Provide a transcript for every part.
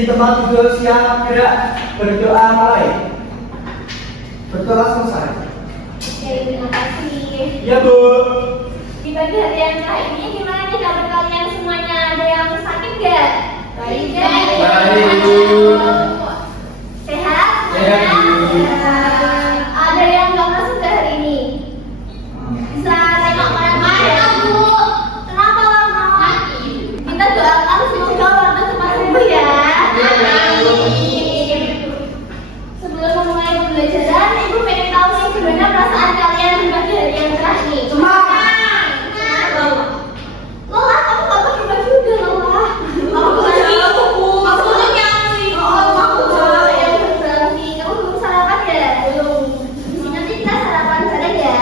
di tempat duduk siap gerak berdoa mulai. Berdoa selesai. Oke, terima kasih. Ya Bu. Di pagi hari yang cerah ini gimana nih kabar kalian semuanya? Ada yang sakit gak? Baik. Sehat? Sehat. Ada yang nggak masuk ke hari ini? Bisa tengok mana Bu? Kenapa Mama? Kita doakan semoga warga cepat sembuh ya. Sebelum memulai pembelajaran, Ibu pengen tahu nih gimana perasaan kalian di pagi hari yang cerah ini. Lola, kamu gak pakai baju udah Lola. Aku baju maksudnya aku yang berarti kamu belum sarapan ya? Belum. Nanti kita sarapan bareng ya.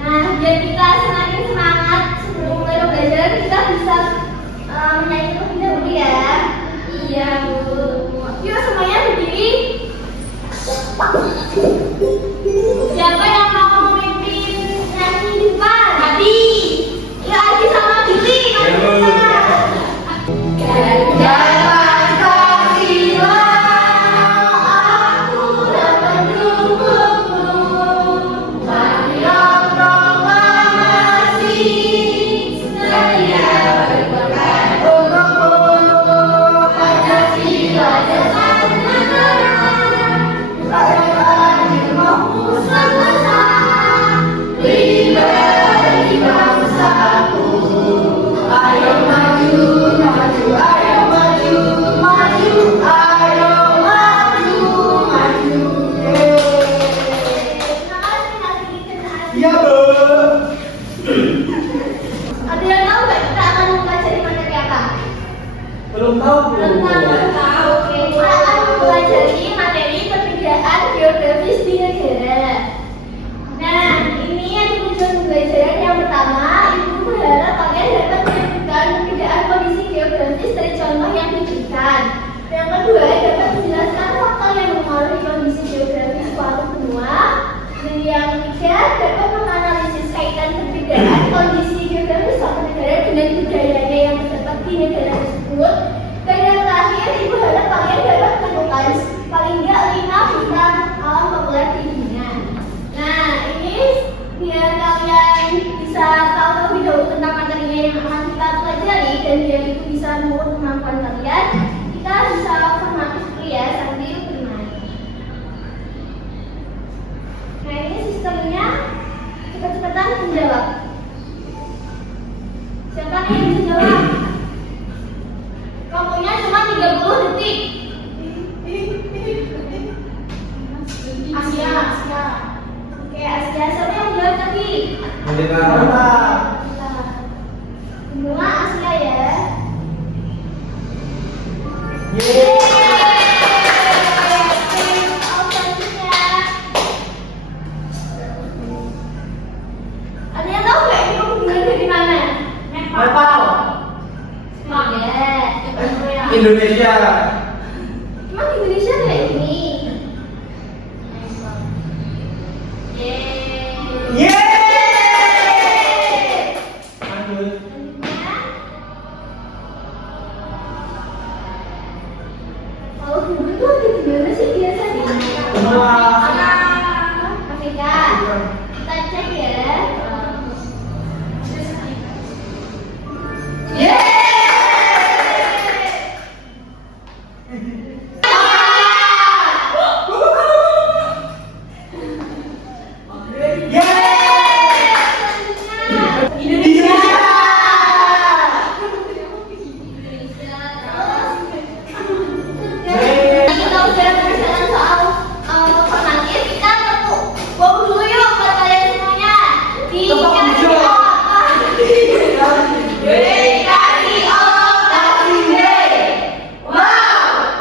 Nah, biar kita semakin semangat sebelum mulai pembelajaran, kita bisa menyanyi terlebih dahulu ya. Iya Bu. Yuk semuanya berdiri. Siapa yang mau memimpin nyanyi di depan? Adi. Ya Adi sama Billy. Jangan kasihlah aku dapat mendukungmu, yang masih setia berkorban untukmu. Pancasila dasar negara, rakyat ilmumu semasa, pribadi bangsaku. Ayo maju, maju, ayo maju, maju, ayo maju, maju. Ya Bu. Ada yang tahu nggak kita akan mempelajari materi apa? Belum tahu Bu. Belum tahu. Oke, kita akan mempelajari materi perbedaan geografis di negara. Nah, ini yang tujuan pembelajaran yang pertama, Ibu berharap kalian dapat menyebutkan perbedaan kondisi geografis dari contoh yang diberikan. Yang kedua, dapat menjelaskan faktor yang mempengaruhi kondisi geografis suatu benua. Dan yang ketiga, dapat menganalisis kaitan perbedaan kondisi geografis suatu negara dengan budayanya yang terdapat di negara tersebut. Dan yang terakhir, Ibu harap kalian dapat menemukan paling nggak 5 bintang alam populer di dunia. Nah, ini biar kalian bisa tahu lebih dahulu tentang materinya yang akan kita pelajari dan biar itu bisa menurut kemampuan kalian, kita bisa formatif dulu ya sambil bermain. Nah, ini sistemnya cepat-cepatan menjawab. Siapa nih yang bisa jawab? Waktunya cuma 30 detik. Asia. Oke, Asia. Siapa yang jawab tadi? Benua Asia ya. Ada yang tahu nggak ini benua dari mana? Nepal. Indonesia. Indonesia. Emang Indonesia kayak ini? Lanjut. Kalau dulu tuh ada di mana sih biasanya? Benua Afrika. Kita cek ya. Kita udah berbicara soal formatif, kita tepuk bom dulu yuk buat kalian semuanya. Wow,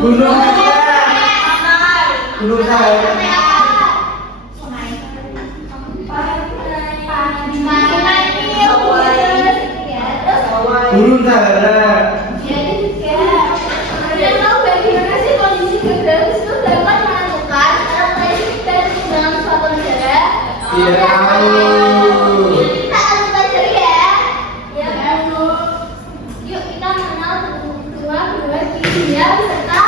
Gunung apa? Gunung Sahara. Gunung Sahara. Iya. Kita harus belajar ya. Ya, yuk kita mengenal benua di dunia beserta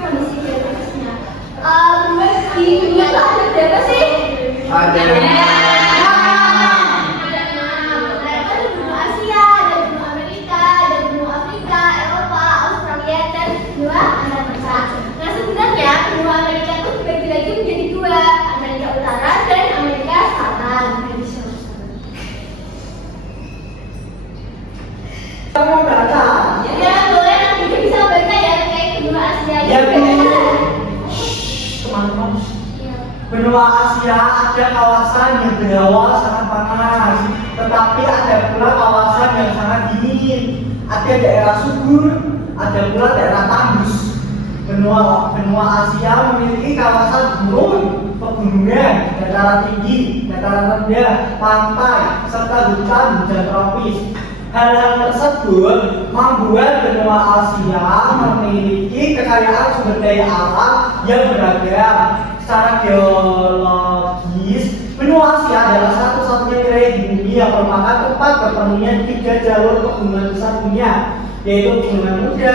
kondisi geografisnya. Benua di dunia itu ada berapa sih? Ada. Ada benua Asia, ada benua Amerika, ada benua Afrika, Eropa, Australia, dan benua Antartika. Nah sebenarnya benua Amerika itu dibagi lagi menjadi dua, Amerika Utara dan Amerika Selatan. Kamu baca? Ya boleh, nanti juga bisa baca ya terkait benua Asia. Ya, teman-teman. Benua Asia ada kawasan yang berhawa sangat panas, tetapi ada pula kawasan yang sangat dingin. Ada daerah subur, ada pula daerah tandus. Benua Asia memiliki kawasan gunung, pegunungan, dataran tinggi, dataran rendah, pantai, serta hutan dan tropis. Hal-hal tersebut membuat benua Asia memiliki kekayaan sumber daya alam yang beragam. Secara geologis, benua Asia adalah satu-satunya wilayah di dunia yang merupakan tempat bertemunya 3 jalur pegunungan besar dunia, yaitu Pegunungan Muda,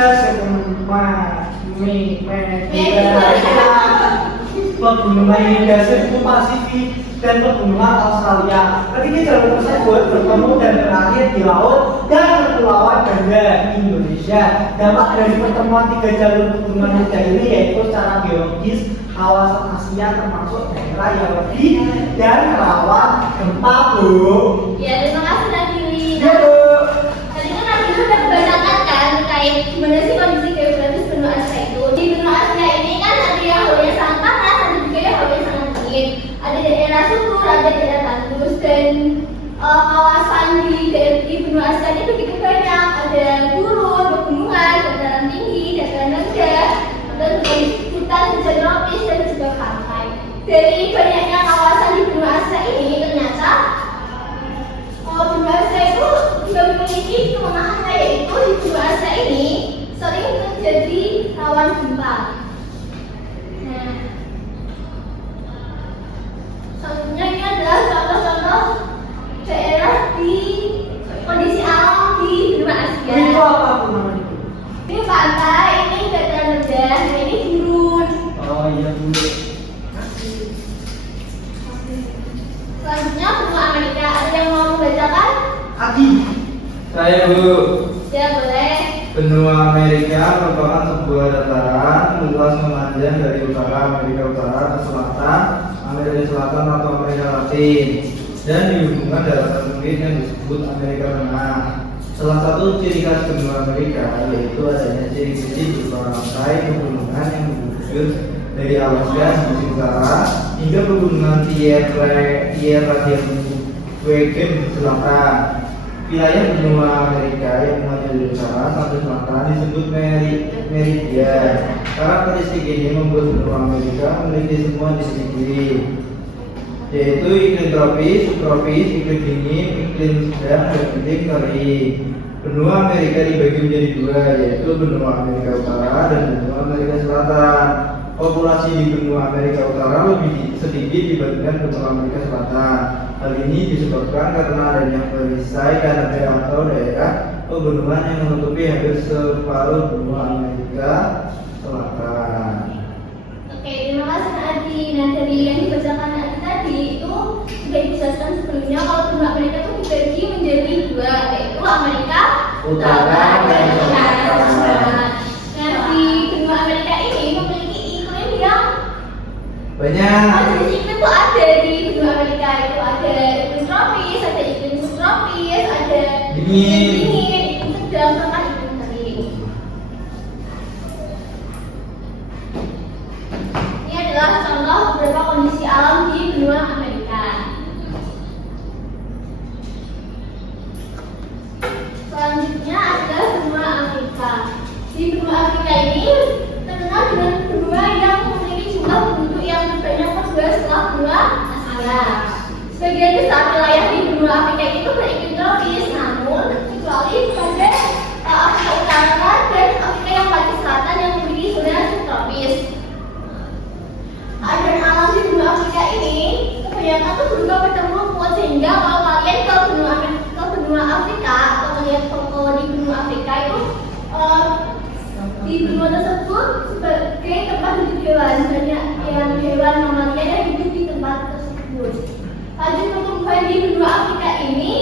Pegunungan Indonesia, Pasifik, dan Pegunungan Australia. Ketiga jalur tersebut bertemu dan berakhir di laut dan Kepulauan Banda Indonesia. Dampak dari pertemuan 3 jalur pegunungan muda ini yaitu secara geologis kawasan Asia termasuk daerah yang lebih dan rawan gempa, Bu. Ya, terima kasih Nadili. Ya, Bu. Tadi kan Nadili sudah membacakan kan terkait gimana sih kondisi geografis benua Asia itu. Di benua Asia ini kan ada yang hawanya sangat panas, ada juga yang hawanya sangat dingin. Ada daerah subur, ada daerah tandus, dan kawasan di benua Asia ini begitu banyak. Ada gurun, pegunungan, dataran tinggi, dataran rendah, dan hutan hujan tropis dan juga pantai. Dari banyaknya kawasan di benua Asia ini ternyata benua Asia itu juga memiliki kelemahan, yaitu di benua Asia ini sering terjadi rawan gempa. Nah, selanjutnya ini adalah contoh-contoh daerah di kondisi alam di benua Asia. Itu apa, Bu, namanya? Ini pantai, ini dataran rendah, ini gurun. Oh iya, Bu. Selanjutnya benua Amerika, ada yang mau membacakan? Aki. Saya, Bu. Ya boleh. Benua Amerika merupakan sebuah dataran luas memanjang dari utara Amerika Utara ke selatan Amerika Selatan atau Amerika Latin dan dihubungkan daratan sempit yang disebut Amerika Tengah. Salah satu ciri khas benua Amerika yaitu adanya ciri-ciri berupa rantai pegunungan yang menggusur dari Alaska di utara hingga pegunungan Tierra del Fuego di selatan. Wilayah benua Amerika yang mulai dari utara sampai selatan disebut meridian. Karakteristik ini membuat benua Amerika memiliki semua disiplin, yaitu iklim tropis, subtropis, iklim dingin, iklim sedang, dan iklim kering. Benua Amerika dibagi menjadi dua, yaitu benua Amerika Utara dan benua Amerika Selatan. Populasi di benua Amerika Utara lebih sedikit dibandingkan benua Amerika Selatan. Hal ini disebabkan karena adanya perisai Kanada atau daerah pegunungan yang menutupi hampir separuh benua Amerika Selatan. Oke, terima kasih Kak Adi. Nah dari yang dibacakan Adi tadi itu sudah dijelaskan sebelumnya kalau benua Amerika itu dibagi menjadi dua, yaitu Amerika Utara dan Selatan. Nah di benua Amerika ini memiliki iklim yang Banyak. jenis iklim itu ada di benua Amerika, itu ada iklim tropis, ada iklim subtropis, ada Dingin. iklim dingin, iklim sedang, sama iklim kering. Ini adalah contoh beberapa kondisi alam di benua Amerika. Selanjutnya adalah benua Afrika. Di benua Afrika ini terdapat dikenal dengan benua yang memiliki jumlah penduduk yang banyak kedua setelah benua Asia. Sebagian besar wilayah di benua Afrika itu beriklim tropis, namun kecuali pada Afrika Utara dan Afrika yang paling selatan yang memiliki zona subtropis. Dan alam di benua Afrika ini kebanyakan tuh berupa bertemu sehingga kalau kalian ke benua Afrika atau melihat foto di benua Afrika itu di benua tersebut sebagai tempat hidup hewan, banyak yang hewan mamalia yang hidup di tempat tersebut. Laju pertumbuhan di benua Afrika ini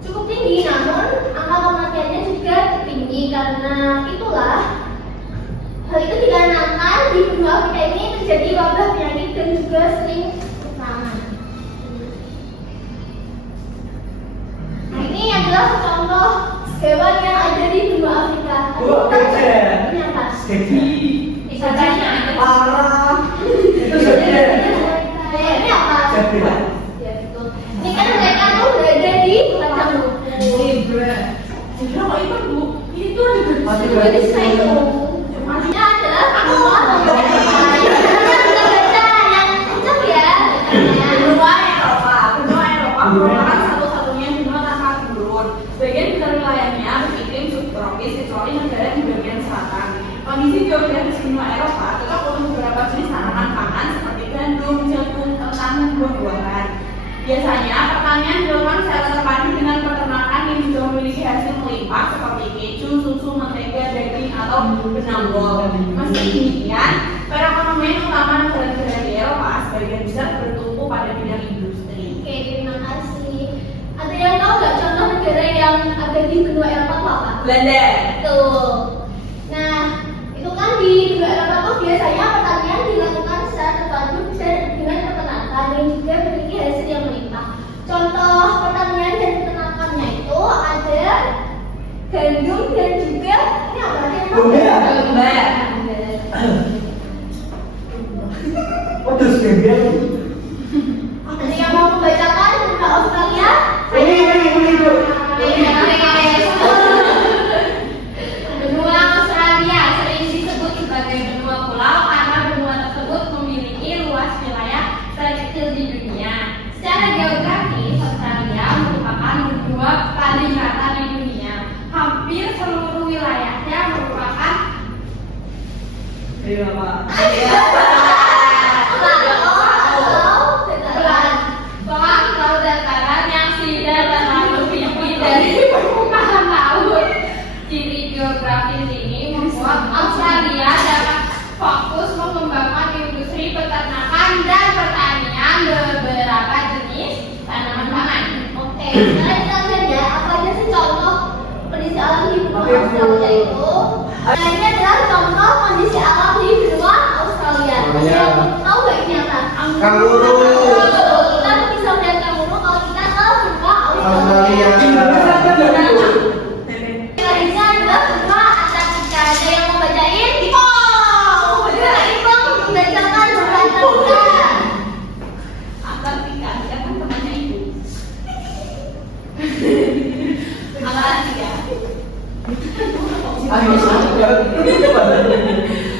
cukup tinggi, namun angka kematiannya juga tinggi. Karena itulah hal itu dikarenakan di benua Afrika ini terjadi wabah penyakit dan juga sering peperangan. Nah, ini adalah contoh hewan yang ada di benua Afrika. Ini apa? Ikannya parah. Itu saja. Ini apa? Zebra. Ya, betul. Ini kan mereka tuh berada di padang rumput. Zebra kok itu bu? Itu ada Jadi saya itu maksudnya adalah benua yang kencang ya. benua Eropa merupakan satu-satunya benua tanpa gurun. Sebagian besar wilayahnya beriklim subtropis kecuali negara di bagian selatan. Kondisi geografis benua Eropa tetap untuk beberapa jenis tanaman pangan seperti gandum, jagung, kentang, dan buah-buahan. Biasanya pertanian dilakukan secara terpadu dengan peternakan yang juga memiliki hasil melimpah seperti keju, susu, mentega, daging, atau benang wol. Meski demikian, perekonomian utama negara-negara di Eropa sebagian besar bertumpu pada bidang industri. Oke, terima kasih. Ada yang tahu nggak contoh negara yang ada di benua Eropa itu apa? Belanda. Tuh. Nah, itu kan di benua Eropa tuh biasanya pertanian dilakukan secara terpadu dengan peternakan dan juga memiliki hasil yang melimpah. Contoh pertanian dan peternakannya itu ada gandum dan juga ini apa? Gomba. Waduh, zebra. Ada yang mau membacakan benua Australia? Ini. Benua Australia sering disebut sebagai benua pulau karena benua tersebut memiliki luas wilayah terkecil di dunia. Secara geografis, Australia merupakan benua paling rata di dunia. Hampir seluruh wilayahnya merupakan pulau dataran yang tidak terlalu tinggi dari permukaan laut. Ciri geografis ini membuat Australia dapat fokus mengembangkan industri peternakan dan pertanian beberapa jenis tanaman pangan. Oke, sekarang kita lihat ya apa aja sih contoh kondisi alam di benua Australia itu. Nah, ini adalah contoh kondisi alam di benua Australia. Iya. Tahu nggak ini apa? Kanguru. Kita bisa melihat kanguru kalau kita ke benua Australia. Selanjutnya adalah benua Antartika. Ada yang mau bacain? Oh, bener itu membacakan benua Antartika. Antartika, kan temannya ibu. Antartika. Ayo,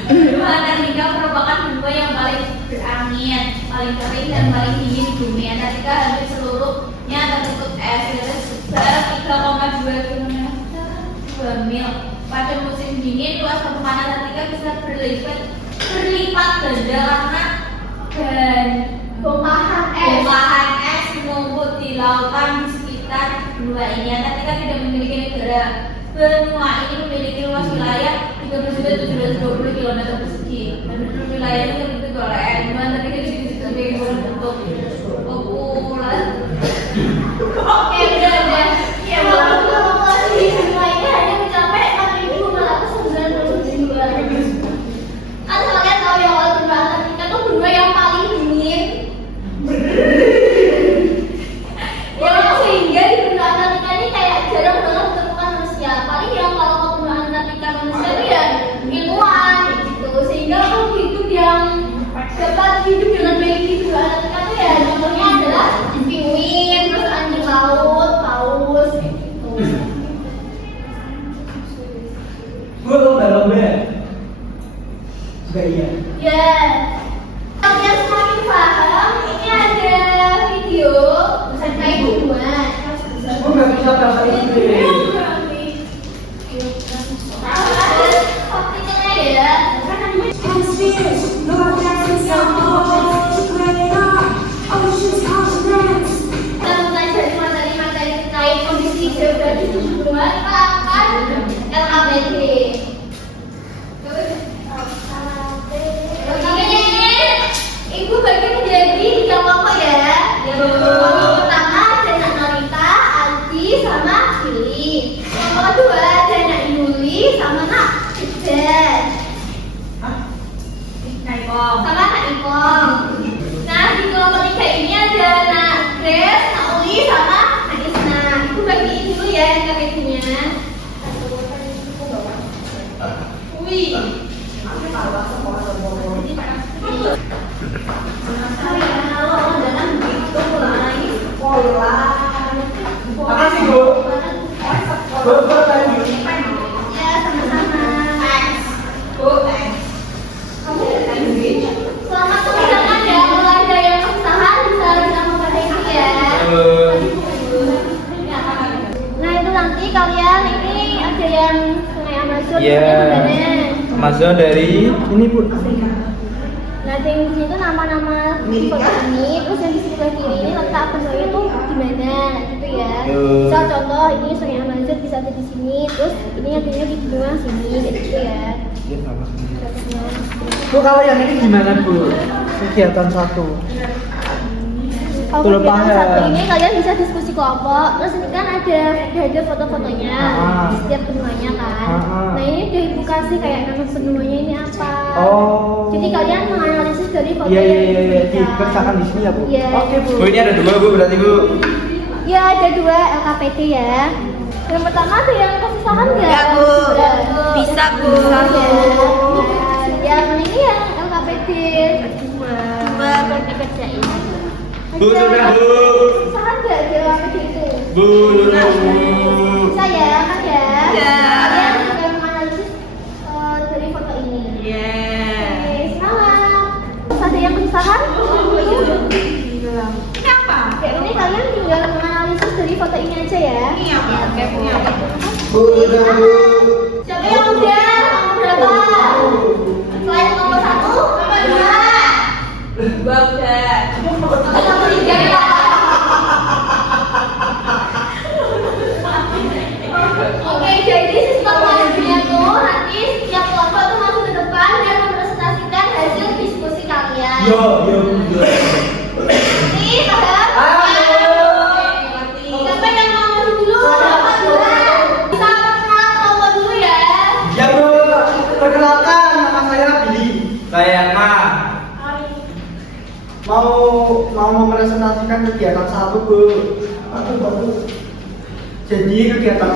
Benua Antartika merupakan benua yang paling berangin, paling kering dan paling dingin di bumi. Antartika hampir seluruhnya tertutup es sebesar 3,2 km 2 mil. Pada musim dingin, luas permukaan Antartika bisa berlipat ganda karena bongkahan es menumpuk di lautan di sekitar benua ini. Antartika tidak memiliki negara. Benua ini memiliki luas wilayah 3.720 km persegi. Dan wilayah itu terbentuk oleh air. Benua Antartika disebut sebagai bentuk populasi. Oke, udah. Iya, Populasi di benua ini hanya mencapai 4.592. Kan kalian tahu ya kalau benua Antartika itu benua yang paling dingin. Ya, sehingga di benua Antartika ini kayak jarang banget ditemukan manusia. Paling yang kalau ke benua Antartika manusia itu ya ilmuwan gitu. Sehingga makhluk hidup yang dapat hidup dengan baik di benua Antartika itu ya contohnya adalah penguin, terus anjing laut, paus kayak gitu. Gue lomba-lomba. bisa bahasa Inggris. Kita mempelajari materi-materi terkait kondisi geografi hubungan akan LKPD. Ibu bagi menjadi 3 kelompok ya. Kelompok pertama ada Nak Norita, Aldi, sama Billy. Kelompok kedua ada Nak Yuli sama Nak Ijaz. Sama Nak Ipong. Nah di kelompok 3 ini ada Nak Grace, Nak Uli, sama Nak Isna. Ibu bagiin dulu ya LKPD-nya. Wih. Makasih Bu. Bu, thank you. Ya, sama-sama. Selamat mengerjakan ya. Kalau ada yang kesusahan bisa kita memperbaiki ya. Nah itu nanti kalian ini ada yang Sungai Amazon. Iya. Amazon dari ini Bu. Nah di sini tuh nama-nama foto ini, terus yang di sebelah kiri ini letak benua itu di mana, gitu ya. Misal contoh ini Sungai Amazon bisa ada di sini, terus ini adanya di benua sini, gitu ya. Bu, kalau yang ini gimana Bu? Kegiatan 1. Kalau Belum kegiatan paham. satu ini kalian bisa diskusi kelompok, terus ini kan ada foto-fotonya di setiap benuanya kan. Nah ini udah ibu kasih kayak nama benuanya ini apa. Oh. Jadi kalian menganalisis dari foto Iya, yang iya, iya, diberikan. dikerjakan di sini ya Bu. Iya. Oke Bu. Bu, ini ada 2 Bu berarti Bu. Ya ada 2 LKPD ya. Yang pertama ada yang kesusahan nggak? Nggak, Bu. Sudah. Bisa, Bu. Bisa ya. Yang ini yang LKPD. Dua buat dikerjain. Bu, sudah, Bu. Kesusahan nggak di LKPD itu? Bu, sudah Bu. Bisa ya kan ya? Bisa. Kalian juga menganalisis dari foto ini. Oke, semangat. Terus ada yang kesusahan? Ini apa? Kayak ini kalian tinggal menganalisis dari foto ini aja ya. Ini apa? Ini apa? Bu, sudah Bu. Siapa yang udah? Nomor berapa? Selain nomor 1, nomor 2. Dua udah. Nomor 3 ya. Oke, jadi sistem pengajiannya tuh nanti setiap kelompok tuh masuk ke depan dan mempresentasikan hasil diskusi kalian. Yo, yo, yo. Nanti paham? Siapa yang mau masuk dulu? Kelompok dua. Bisa perkenalan kelompok dulu ya. Ya Bu, perkenalkan nama saya Billy. Saya Ma. Mau mempresentasikan kegiatan 1 Bu. Aduh. Jadi kegiatan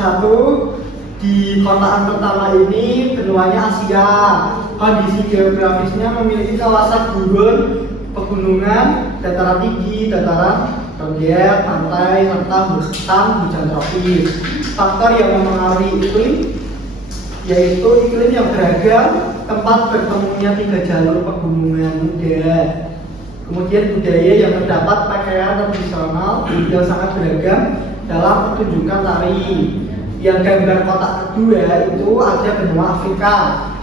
1 di kotaan pertama ini benuanya Asia. Kondisi geografisnya memiliki kawasan gurun, pegunungan, dataran tinggi, dataran rendah, pantai, serta hujan tropis. Faktor yang mempengaruhi iklim yaitu iklim yang beragam, tempat bertemunya 3 jalur pegunungan muda. Kemudian budaya yang terdapat pakaian tradisional yang sangat beragam dalam pertunjukan tari. Yang gambar kotak kedua itu ada benua Afrika.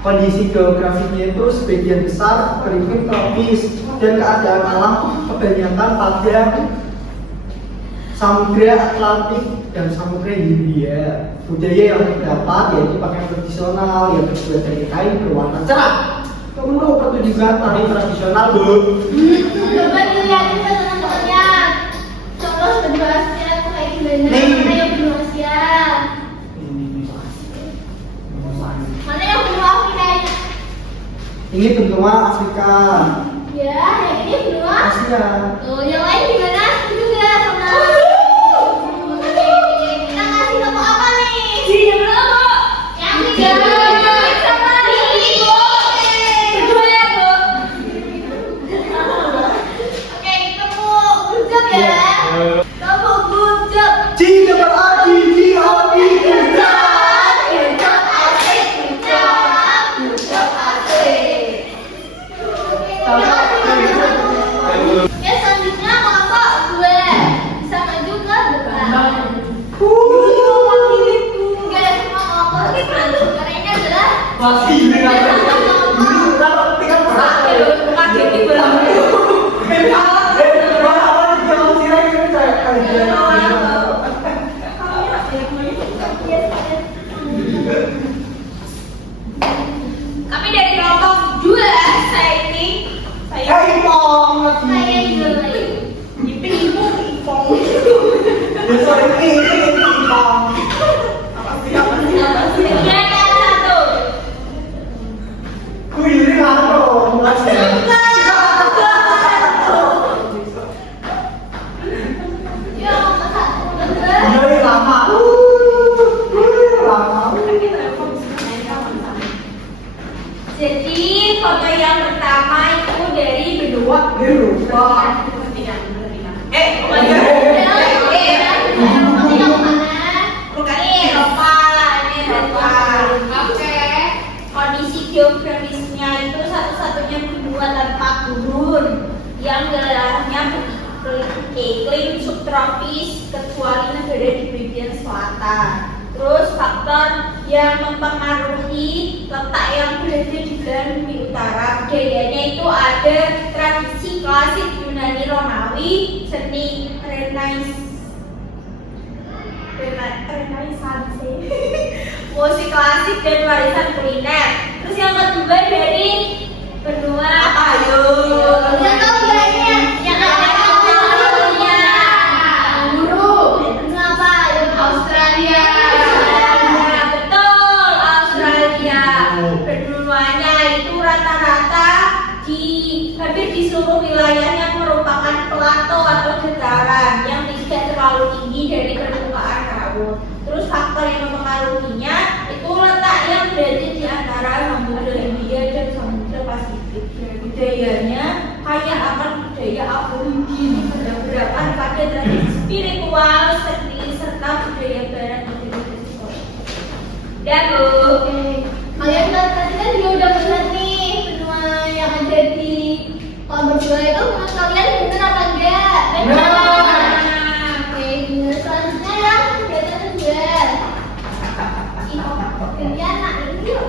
Kondisi geografisnya itu sebagian besar beriklim tropis dan keadaan alam kebanyakan pada Samudra Atlantik dan Samudra Hindia. Budaya yang terdapat yaitu pakaian tradisional yang terbuat dari kain berwarna cerah. Untuk pertunjukan tari tradisional, Bu. Coba dilihatin ke teman-temannya. Contoh benua Asia itu kayak gimana? Nih. Mana yang benua Asia? Mana yang benua Afrika? Ini benua Afrika. Ya, yang ini benua. Asia. Tuh, yang lain gimana? Itu juga sama. Oke, kita kasih tepuk apa nih? Yang berapa? Yang tiga. Sama ini, Bu. Berdua ya, Bu. Oke, tepuk good job ya. Tepuk good job. Jika berarti G.O.D. Good job, asik. Good job, asik. Oke, terima kasih. Kemudian yang satu. Yuri mana dong? Yuri lama. Jadi foto yang pertama itu dari benua. Kondisi geografisnya itu satu-satunya benua tanpa gurun yang gelarnya iklim subtropis kecuali negara di bagian selatan. Terus faktor yang mempengaruhi letak yang berada di belahan bumi utara, budayanya itu ada tradisi klasik Yunani Romawi, seni Renaissance, musik klasik dan warisan kuliner. Terus yang kedua dari benua Yang tahu banyak. Yang ada Australia. Benua apa? Australia. Betul, Australia. Benuanya itu rata-rata hampir di seluruh wilayahnya merupakan plato atau dataran yang tidak terlalu tinggi dari permukaan laut. Terus faktor yang mempengaruhinya itu letak yang berada di antara Samudra Hindia dan Samudra Pasifik. Budayanya kaya akan budaya aborigin yang berdasarkan pada tradisi spiritual serta budaya barat Indonesia. Ya Bu. Kalian tadi kan juga udah melihat nih benua yang ada di kalau berdua itu menurut kalian bener apa enggak? Bener. Oke, bener. Selanjutnya yang ketiga. Ini anak ini yuk.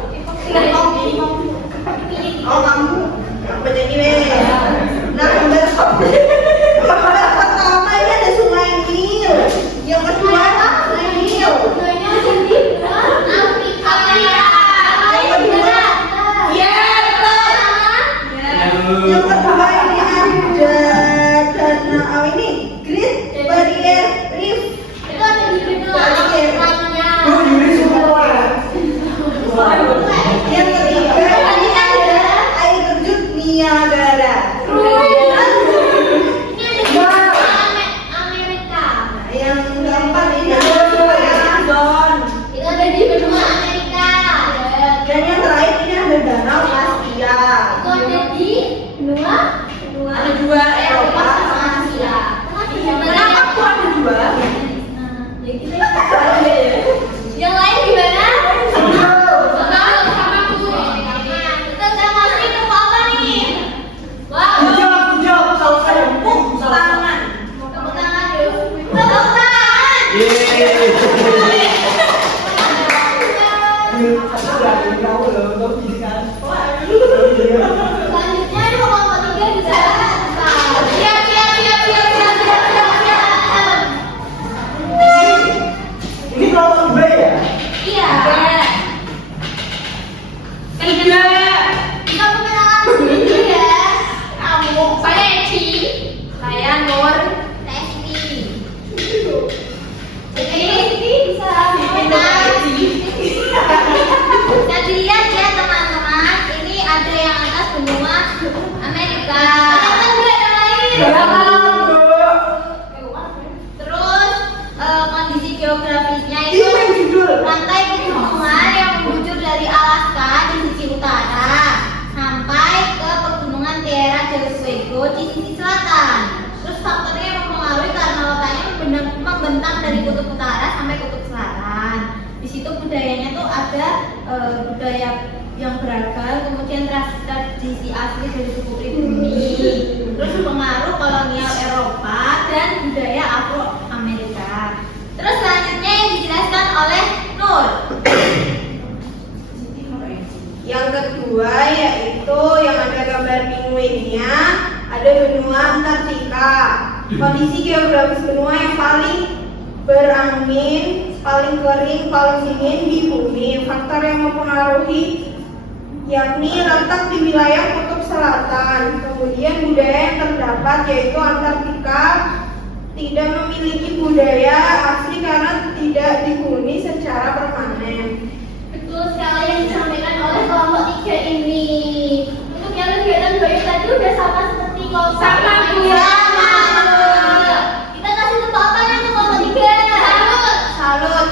Oh kamu apa jadi nah gambar pertama ini ada Sungai Nil, yang kedua Sungai Nil, Benernya ada di Afrika. yang kedua yang kedua ini ada danau ini Great Barrier Reef. Itu ada di benua Australia. Yuri semua. Yang ketiga ini ada air terjun Niagara. Ini ada di Amerika. Yang keempat ini ada Amazon. Itu ada di benua Amerika. Dan yang terakhir ini ada danau Asia. Itu ada di benua Ada dua Eropa sama Asia. Kenapa kok ada dua? Ya kita yang lain gimana? Sama aku. Kita udah masih ketemu apa nih? Wow. Jawab, salah saya. Salah. Tangan. Tepuk tangan yuk. Tepuk tangan. Selanjutnya ini kelompok 3 bisa. Siap. Ini kelompok gue ya? Iya. Tiga. Kita mengenalkan diri ya. Kamu, saya Eci. Saya Nur. Testi. Jadi bisa Nah dilihat ya teman-teman, ini ada yang atas benua Amerika. Terus kondisi geografisnya itu rantai pegunungan yang membujur dari Alaska di sisi utara sampai ke pegunungan Tierra del Fuego di sisi selatan. Terus faktornya yang mempengaruhi karena letaknya membentang dari kutub utara sampai kutub selatan. Di situ budayanya tuh ada budaya yang beragam, kemudian tradisi asli dari suku pribumi, terus pengaruh kolonial Eropa dan budaya Afro-Amerika. Terus selanjutnya yang dijelaskan oleh Nur. Yang kedua yaitu yang ada gambar penguinnya, ada benua Antartika. Kondisi geografis benua yang paling berangin, paling kering, paling dingin di bumi. Faktor yang mempengaruhi yakni letak di wilayah kutub selatan. Kemudian budaya yang terdapat yaitu Antartika tidak memiliki budaya budaya asli karena tidak dihuni secara permanen. Betul sekali yang disampaikan oleh kelompok 3 ini. Untuk yang kegiatan budaya tadi udah sama seperti kelompok Sama, Bu. sama. Kita kasih tepuk tangan untuk kelompok 3. Salut.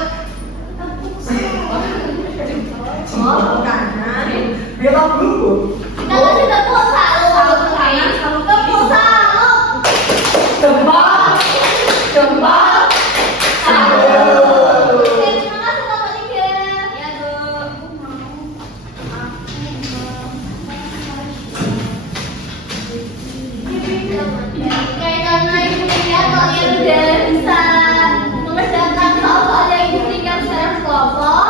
Oh, kanan. Bela dulu. Kita kasih tepuk salut. Tepuk salut. Jempol. Jempol. Oke, terima kasih kelompok 3. Ya, Bu. Oke, karena ibu lihat kalian udah bisa mengerjakan soal-soal yang ibu berikan secara kelompok,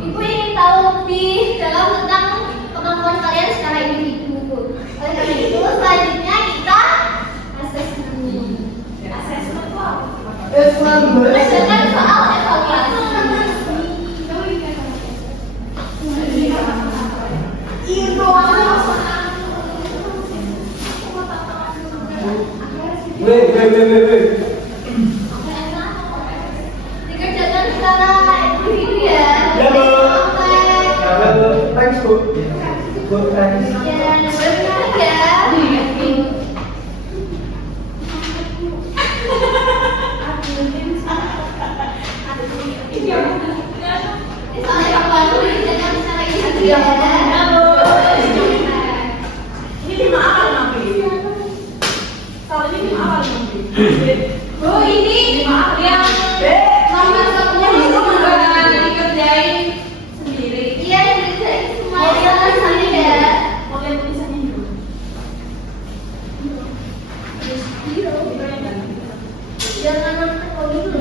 ibu ingin tahu lebih dalam tentang kemampuan kalian secara individu. Oleh karena itu, selanjutnya kita asesmen. Asesmen itu apa? Berdasarkan soal evaluasi. Weh. Dikerjakan secara individu ya. Ya, Bu. Oke. Thanks, Bu. Bu, thanks. Ya, nomor 3. Soal evaluasi dikerjakan secara individu ya. Ini dimaafkan nanti. Kalau ini dimaafkan nanti. Bu, ini yang nomor 10 itu juga dikerjain sendiri. Iya, dikerjain semuanya sendiri ya. Oke, tulisannya dulu. Jangan sampai kalau gitu.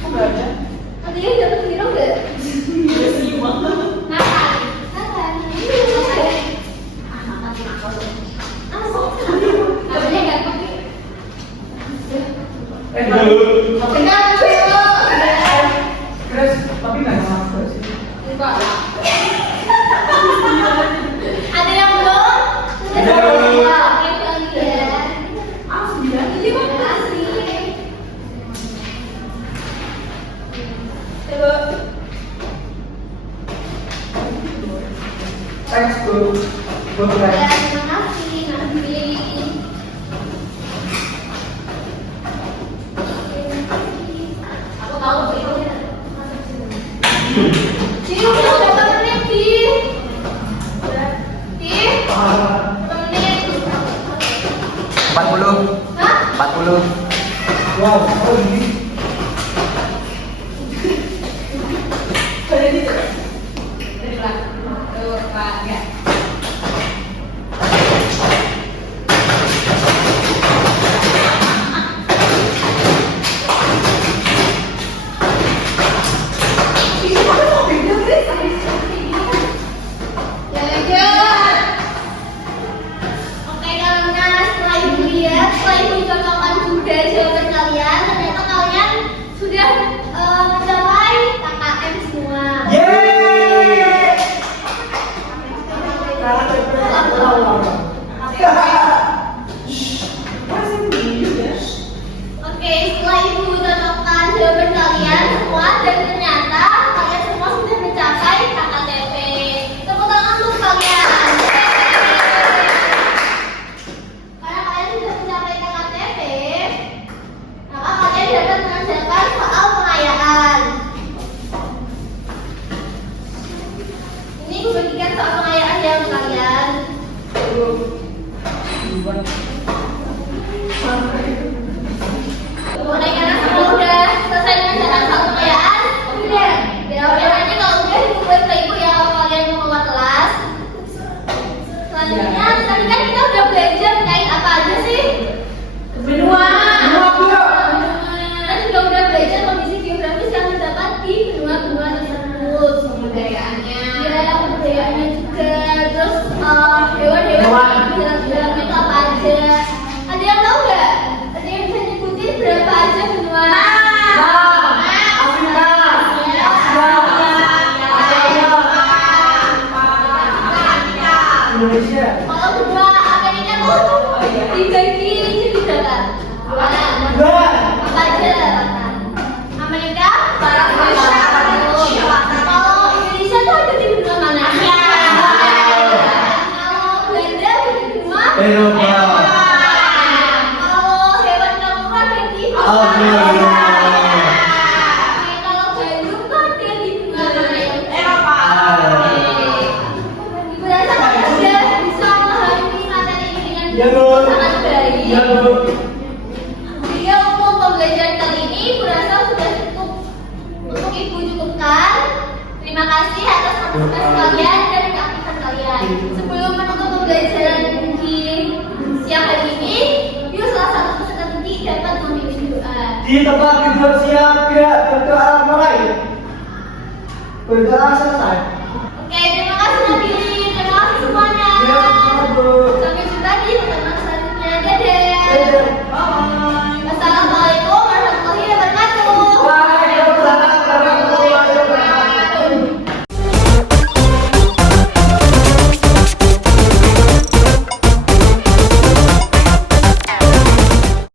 Enggak ada. Nanti dia dapat hero nggak? Makan. Ini makan. Namanya nggak pakai. Dulu. Dengar dulu. Chris, tapi nggak sama sih. Ada yang belum? Sudah Ada. semua. Oke, lagi ya. Ini kok Asli. coba. Thanks, Bu. Bu, Ya, thanks. terima kasih. Nanti. Aku tahu itu. Jadi udah berapa menit, Di? Di? Berapa menit? 40. Hah? 40. Wow, oh ini. Dari belakang. Tuh, Pak. Ya. Ya, lanjut. Oke, karena setelah ibu lihat, setelah ibu cocokkan juga jawaban kalian, ternyata kalian sudah mencapai KKM semua. Yeay! Oke, setelah ibu cocokkan jawaban kalian semua dan ternyata kalian semua sudah mencapai KKTP. Tepuk tangan untuk kalian. Karena kalian sudah mencapai KKTP, maka kalian dapat mengerjakan soal pengayaan. Ini ibu bagikan soal pengayaan ya untuk kalian. Oleh karena semua udah selesai mengerjakan soal pengayaan, Alhamdulillah. Kalau Bandung kan dia di Eropa. Ibu rasa Anda bisa memahami materi ini dengan Ya, Nur. sangat baik. Iya, Bu. Jika untuk pembelajaran kali ini, Ibu rasa sudah cukup untuk Ibu cukupkan. Terima kasih atas partisipasi kalian dan keaktifan kalian. Sebelum menutup pembelajaran di siang hari ini, yuk salah satu peserta didik dapat memimpin doa. Di tempat tidur siap, tidak berdoa mulai. Berdoa selesai.